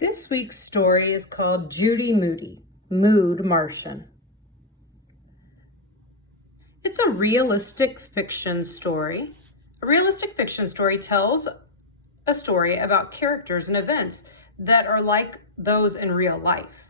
This week's story is called Judy Moody, Mood Martian. It's a realistic fiction story. A realistic fiction story tells a story about characters and events that are like those in real life.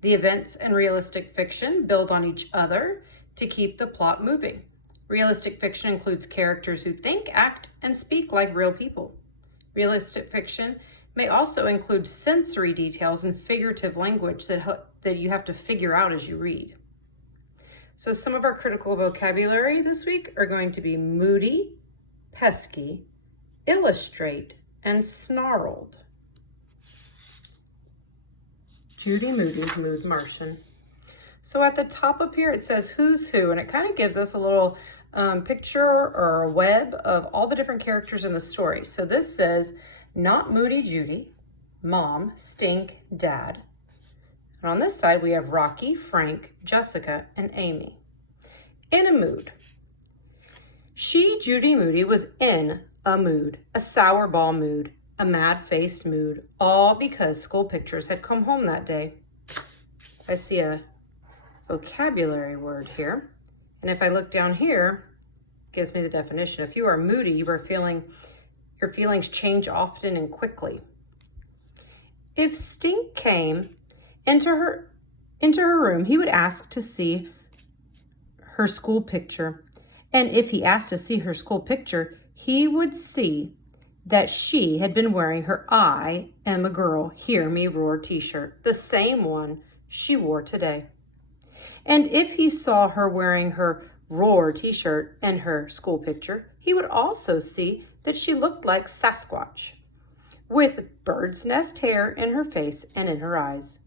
The events in realistic fiction build on each other to keep the plot moving. Realistic fiction includes characters who think, act, and speak like real people. Realistic fiction may also include sensory details and figurative language that you have to figure out as you read. So some of our critical vocabulary this week are going to be moody, pesky, illustrate, and snarled. Judy Moody's Mood Martian. So at the top up here, it says who's who, and it kind of gives us a little picture or a web of all the different characters in the story. So this says, not Moody Judy, Mom, Stink, Dad. And on this side, we have Rocky, Frank, Jessica, and Amy. In a mood. She, Judy Moody, was in a mood, a sour ball mood, a mad-faced mood, all because school pictures had come home that day. I see a vocabulary word here. And if I look down here, it gives me the definition. If you are moody, your feelings change often and quickly. If Stink came into her room, he would ask to see her school picture. And if he asked to see her school picture, he would see that she had been wearing her I Am a Girl, Hear Me Roar t-shirt, the same one she wore today. And if he saw her wearing her Roar t-shirt and her school picture, he would also see that she looked like Sasquatch, with bird's nest hair in her face and in her eyes.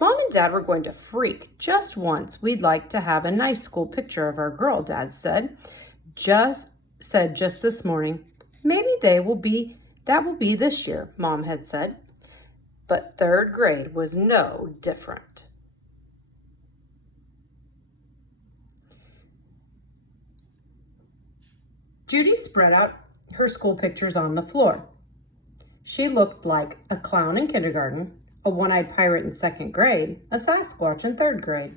Mom and Dad were going to freak just once. We'd like to have a nice school picture of our girl, Dad said. Just this morning. Maybe that will be this year, Mom had said. But third grade was no different. Judy spread out her school pictures on the floor. She looked like a clown in kindergarten, a one-eyed pirate in second grade, a Sasquatch in third grade.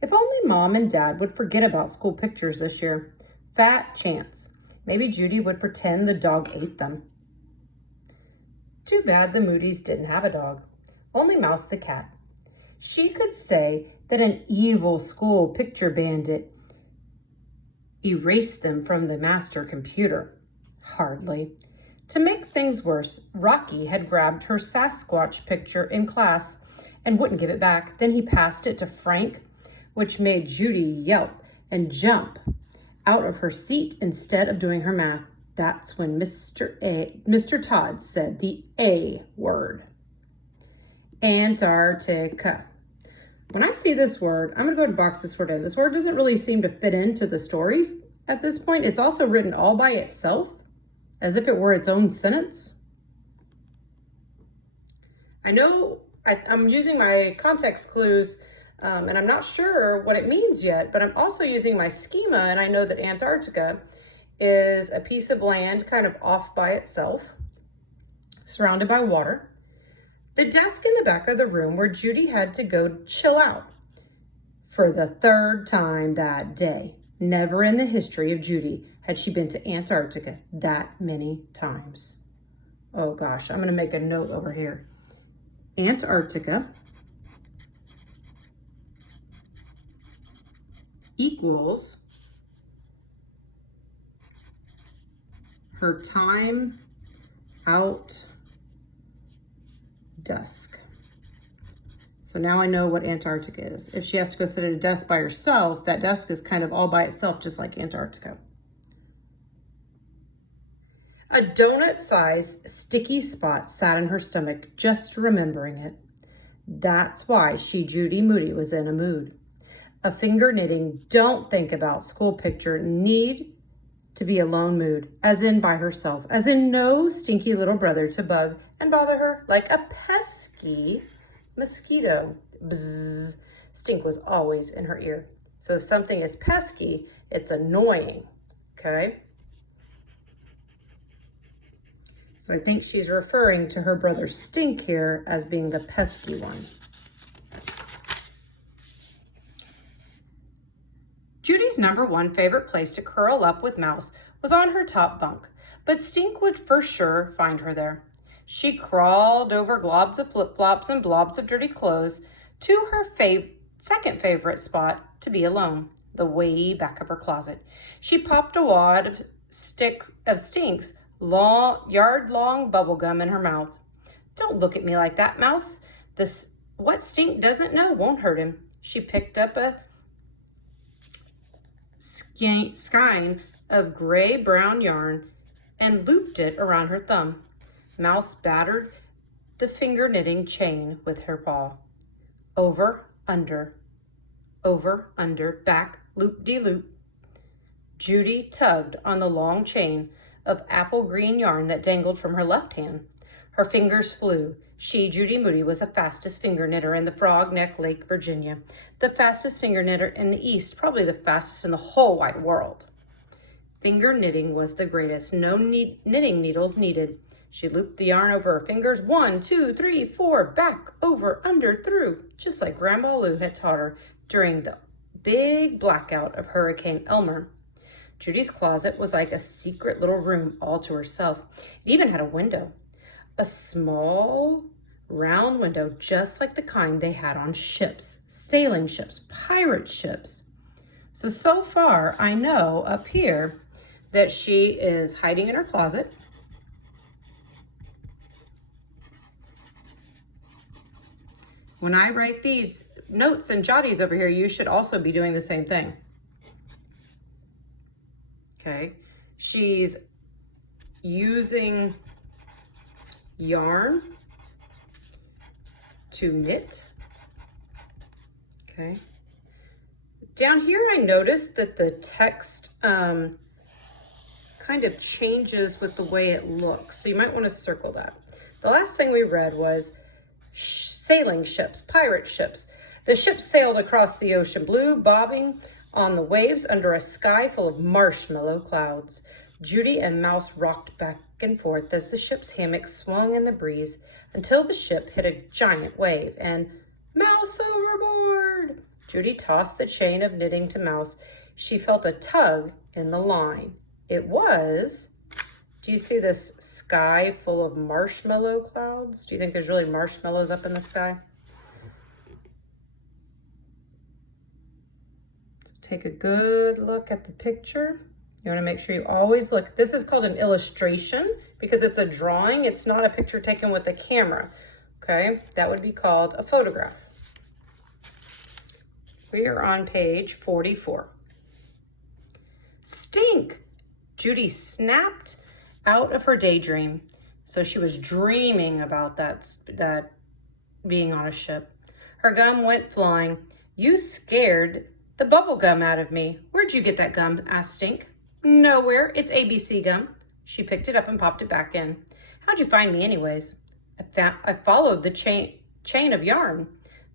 If only Mom and Dad would forget about school pictures this year. Fat chance. Maybe Judy would pretend the dog ate them. Too bad the Moody's didn't have a dog, only Mouse the cat. She could say that an evil school picture bandit erased them from the master computer. Hardly. To make things worse, Rocky had grabbed her Sasquatch picture in class and wouldn't give it back. Then he passed it to Frank, which made Judy yelp and jump out of her seat instead of doing her math. That's when Mr. Todd said the A word. Antarctica. When I see this word, I'm going to go ahead and box this word in. This word doesn't really seem to fit into the stories at this point. It's also written all by itself, as if it were its own sentence. I know I'm using my context clues, and I'm not sure what it means yet, but I'm also using my schema, and I know that Antarctica is a piece of land kind of off by itself, surrounded by water. The desk in the back of the room where Judy had to go chill out for the third time that day. Never in the history of Judy had she been to Antarctica that many times. Oh gosh, I'm going to make a note over here. Antarctica equals her time out desk. So now I know what Antarctica is. If she has to go sit at a desk by herself, that desk is kind of all by itself, just like Antarctica. A donut-sized sticky spot sat in her stomach, just remembering it. That's why she, Judy Moody, was in a mood. A finger knitting, don't think about school picture, need to be a lone mood, as in by herself, as in no stinky little brother to bug and bother her like a pesky mosquito. Bzzz. Stink was always in her ear. So if something is pesky, it's annoying, okay? So I think she's referring to her brother Stink here as being the pesky one. Judy's #1 favorite place to curl up with Mouse was on her top bunk, but Stink would for sure find her there. She crawled over globs of flip-flops and blobs of dirty clothes to her second favorite spot to be alone, the way back of her closet. She popped a wad of Stink's yard-long bubble gum in her mouth. "Don't look at me like that, Mouse. What Stink doesn't know won't hurt him." She picked up a skein of gray-brown yarn and looped it around her thumb. Mouse battered the finger knitting chain with her paw. Over, under, back, loop-de-loop. Judy tugged on the long chain of apple green yarn that dangled from her left hand. Her fingers flew. She, Judy Moody, was the fastest finger knitter in the Frog Neck Lake, Virginia. The fastest finger knitter in the East, probably the fastest in the whole wide world. Finger knitting was the greatest. No knitting needles needed. She looped the yarn over her fingers. 1, 2, 3, 4, back, over, under, through, just like Grandma Lou had taught her during the big blackout of Hurricane Elmer. Judy's closet was like a secret little room all to herself. It even had a window. A small, round window, just like the kind they had on ships, sailing ships, pirate ships. So far, I know up here that she is hiding in her closet. When I write these notes and jotties over here, you should also be doing the same thing. Okay, she's using yarn to knit. Okay. Down here, I noticed that the text kind of changes with the way it looks. So you might want to circle that. The last thing we read was sailing ships, pirate ships. The ships sailed across the ocean blue, bobbing on the waves under a sky full of marshmallow clouds. Judy and Mouse rocked back and forth as the ship's hammock swung in the breeze until the ship hit a giant wave and Mouse overboard! Judy tossed the chain of knitting to Mouse. She felt a tug in the line. It was, do you see this sky full of marshmallow clouds? Do you think there's really marshmallows up in the sky? So take a good look at the picture. You want to make sure you always look. This is called an illustration because it's a drawing. It's not a picture taken with a camera. Okay, that would be called a photograph. We are on page 44. Stink! Judy snapped out of her daydream. So she was dreaming about that being on a ship. Her gum went flying. "You scared the bubble gum out of me. Where'd you get that gum?" asked Stink. "Nowhere. It's ABC gum." She picked it up and popped it back in. "How'd you find me anyways?" I followed the chain of yarn.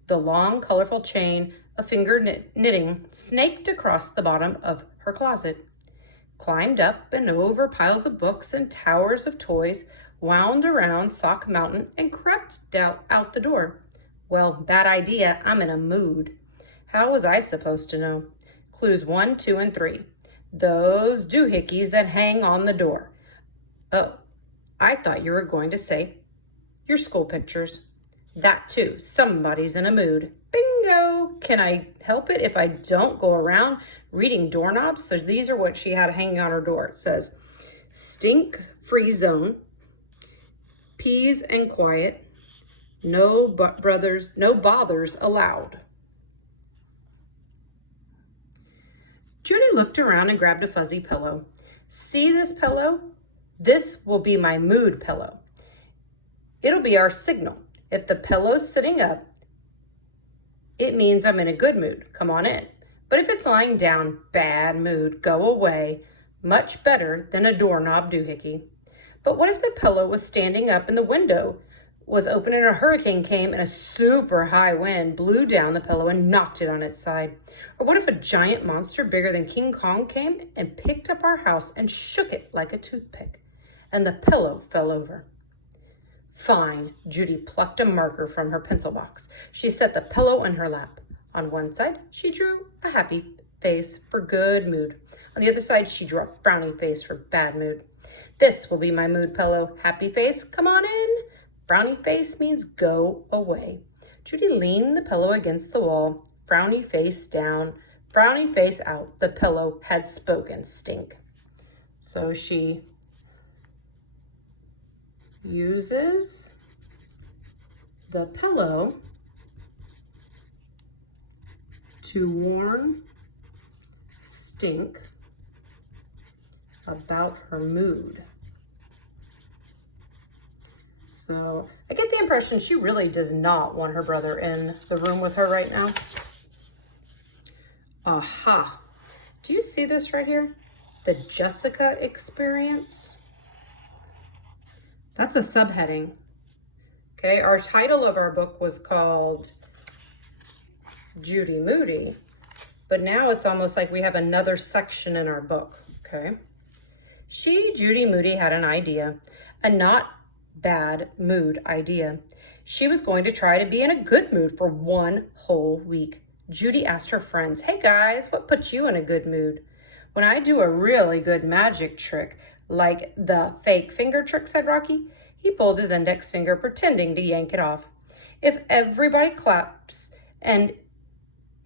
The long, colorful chain of finger knitting snaked across the bottom of her closet, climbed up and over piles of books and towers of toys, wound around Sock Mountain, and crept out the door. Well, bad idea. I'm in a mood. How was I supposed to know? Clues 1, 2, and 3. Those doohickeys that hang on the door. Oh, I thought you were going to say your school pictures. That too. Somebody's in a mood. Bingo! Can I help it if I don't go around reading doorknobs? So these are what she had hanging on her door. It says, stink-free zone, peas and quiet, no bothers allowed. Judy looked around and grabbed a fuzzy pillow. See this pillow? This will be my mood pillow. It'll be our signal. If the pillow's sitting up, it means I'm in a good mood. Come on in. But if it's lying down, bad mood, go away. Much better than a doorknob doohickey. But what if the pillow was standing up and the window was open and a hurricane came and a super high wind blew down the pillow and knocked it on its side? Or what if a giant monster bigger than King Kong came and picked up our house and shook it like a toothpick and the pillow fell over? Fine. Judy plucked a marker from her pencil box. She set the pillow in her lap. On one side, she drew a happy face for good mood. On the other side, she drew a frowny face for bad mood. This will be my mood pillow. Happy face, come on in. Frowny face means go away. Judy leaned the pillow against the wall. Frowny face down, frowny face out. The pillow had spoken, stink. So she uses the pillow to warn Stink about her mood. So I get the impression she really does not want her brother in the room with her right now. Aha. Do you see this right here? The Jessica experience. That's a subheading. Okay, our title of our book was called Judy Moody, but now it's almost like we have another section in our book, okay? Judy Moody, had an idea, a not bad mood idea. She was going to try to be in a good mood for one whole week. Judy asked her friends, hey guys, what puts you in a good mood? When I do a really good magic trick, like the fake finger trick, said Rocky. He pulled his index finger, pretending to yank it off. If everybody claps and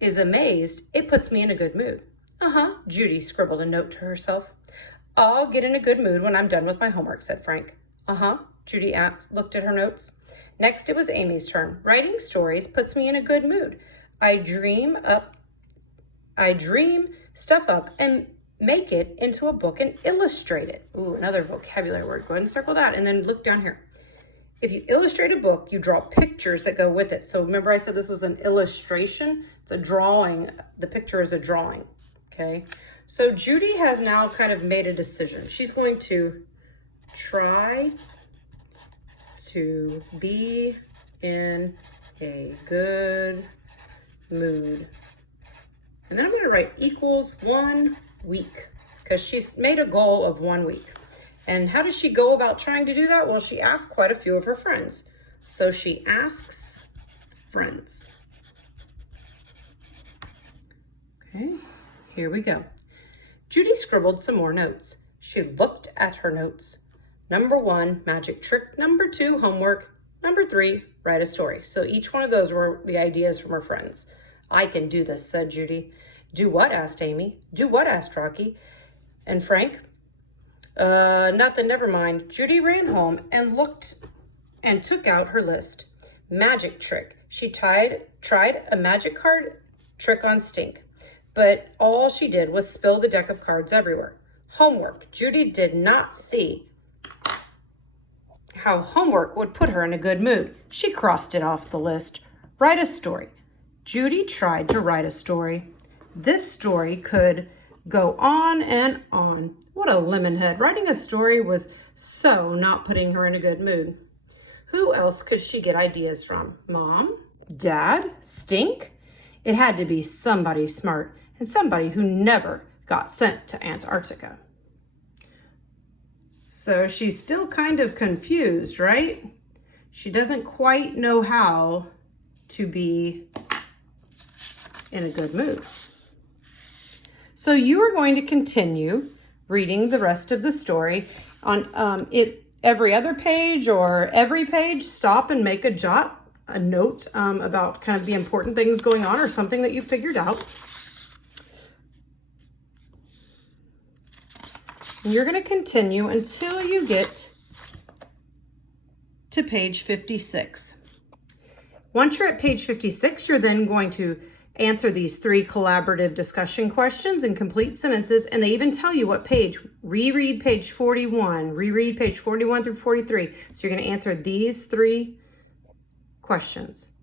is amazed, it puts me in a good mood. Judy scribbled a note to herself. I'll get in a good mood when I'm done with my homework, said Frank. Judy looked at her notes. Next, it was Amy's turn. Writing stories puts me in a good mood. I dream stuff up and make it into a book and illustrate it. Ooh, another vocabulary word. Go ahead and circle that and then look down here. If you illustrate a book, you draw pictures that go with it. So remember I said this was an illustration? It's a drawing. The picture is a drawing, okay? So Judy has now kind of made a decision. She's going to try to be in a good mood. And then I'm going to write equals 1 week because she's made a goal of 1 week. And how does she go about trying to do that? Well, she asked quite a few of her friends. So she asks friends. Okay, here we go. Judy scribbled some more notes. She looked at her notes. Number 1, magic trick. Number 2, homework. Number 3, write a story. So each one of those were the ideas from her friends. I can do this, said Judy. Do what? Asked Amy. Do what? Asked Rocky. And Frank? Nothing, never mind. Judy ran home and took out her list. Magic trick. She tried a magic card trick on Stink, but all she did was spill the deck of cards everywhere. Homework. Judy did not see how homework would put her in a good mood. She crossed it off the list. Write a story. Judy tried to write a story. This story could go on and on. What a lemonhead. Writing a story was so not putting her in a good mood. Who else could she get ideas from? Mom? Dad? Stink? It had to be somebody smart and somebody who never got sent to Antarctica. So she's still kind of confused, right? She doesn't quite know how to be in a good mood. So you are going to continue reading the rest of the story. On every other page or every page, stop and make a note about kind of the important things going on or something that you figured out. And you're going to continue until you get to page 56. Once you're at page 56, you're then going to answer these 3 collaborative discussion questions in complete sentences, and they even tell you what page. Reread page 41, reread page 41 through 43. So you're going to answer these 3 questions.